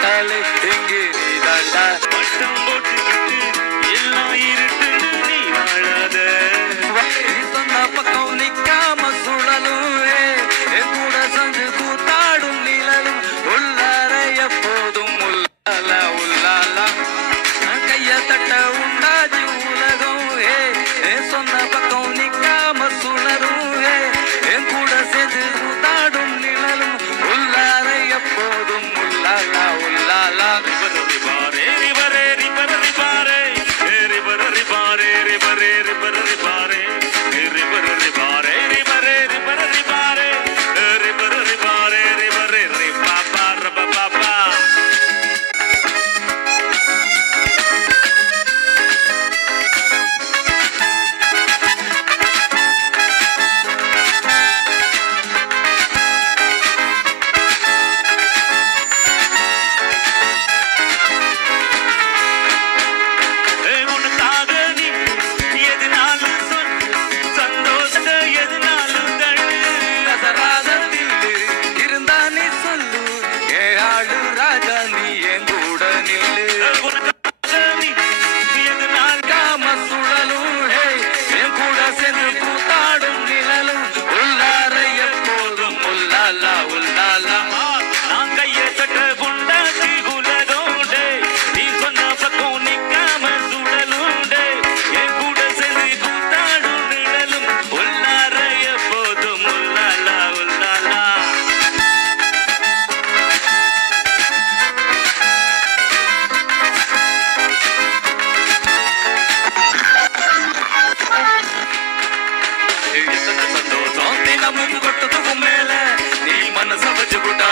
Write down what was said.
தொட்டாலே எங்கே நீ தாண்டா பட்டம் போட்டுக்கிட்டு எல்லாம் இருட்டு நீ வாழாத நீ சொன்ன பக்கம் நிக்காம சுழலும் என் கூட சந்து கூத்தாடும் நிழலும் உள்ளார எப்போதும் உள்ளாலா உள்ளாலா கைய தட்ட உண்டாச்சு உலகம் சொன்ன பக்கம் நிக்காம சுழலும் என் கூட சேர்ந்து கூத்தாடும் நிழலும் உள்ளார எப்போதும் உள்ளாலா உள்ளாலா கொட்டத்துக்கும் மேல நீ மனச வச்சு கூட்டா